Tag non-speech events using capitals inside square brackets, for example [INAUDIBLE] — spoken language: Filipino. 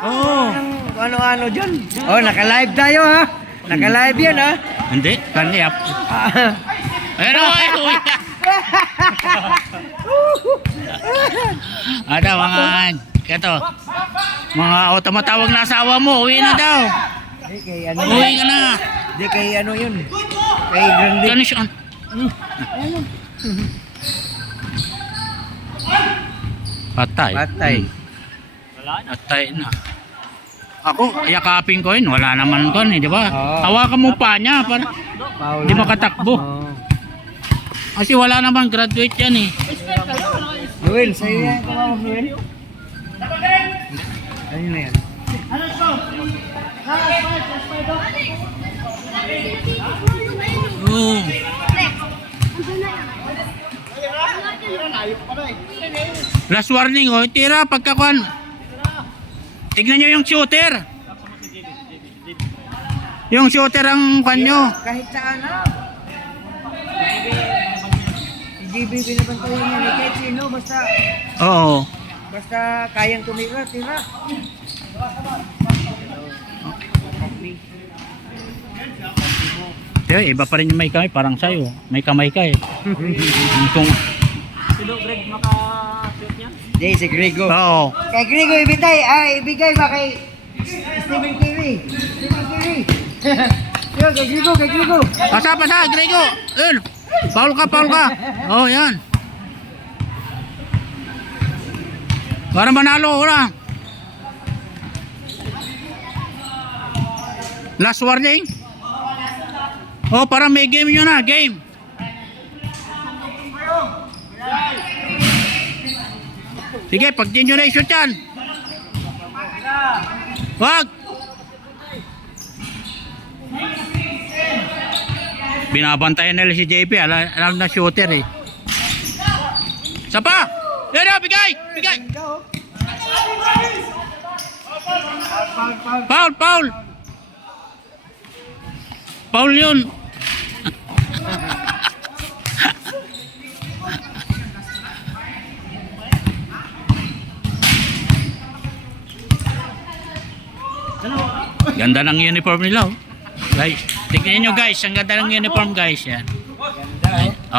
Oo. Ano-ano dyan. Oh, naka-live tayo ha. Naka-live yan ha. Hindi. Ah, Pero ay, uwi. Ada mga ito. Mga o tumatawag na asawa mo, uwi na daw. Kay ano. Uwi ka na. Di kay ano yun. Kay Grande. Ganun siya. Patay. Patay. Patay na. Ako, yakapin ko yun. Wala naman ko, eh, di ba? Oo. Hawakan mo pa niya para Paula. di makatakbo. Oh. Kasi wala naman graduate yan eh. Noel, sa'yo yan. Tumawag Noel. Ayun na yan. Oo. Last warning, oh. Tira, pagkakuan. Tignan nyo yung shooter. Yung shooter ang kanyo. Kahit saan na. Si JB binabantayan yan. eh, Kahit sino, basta, Oo. basta kayang tumira, tira. Kaya iba pa rin yung may kamay, parang sa'yo. May kamay ka eh. [LAUGHS] Kung, Di, si Grego. oo. Kay Grego ibigay, ah, ibigay ba kay Stephen Curry? Stephen Curry. [LAUGHS] Yo, kay Grego, kay Grego. Pasa, pasa, Grego. Yun. Paul ka, Paul ka. Oh, yan. Para manalo, ora. Last warning. Oh, para may game nyo na, game. Sige, pag di nyo na i-shoot yan. Wag. Binabantayan nila si JP, alam, na shooter eh. Sapa! Yan na, bigay! Bigay! Paul, Paul! Paul yun! Ganda ng uniform nila oh. Guys, tingnan niyo guys, ang ganda ng uniform guys yan. Ganda. Eh.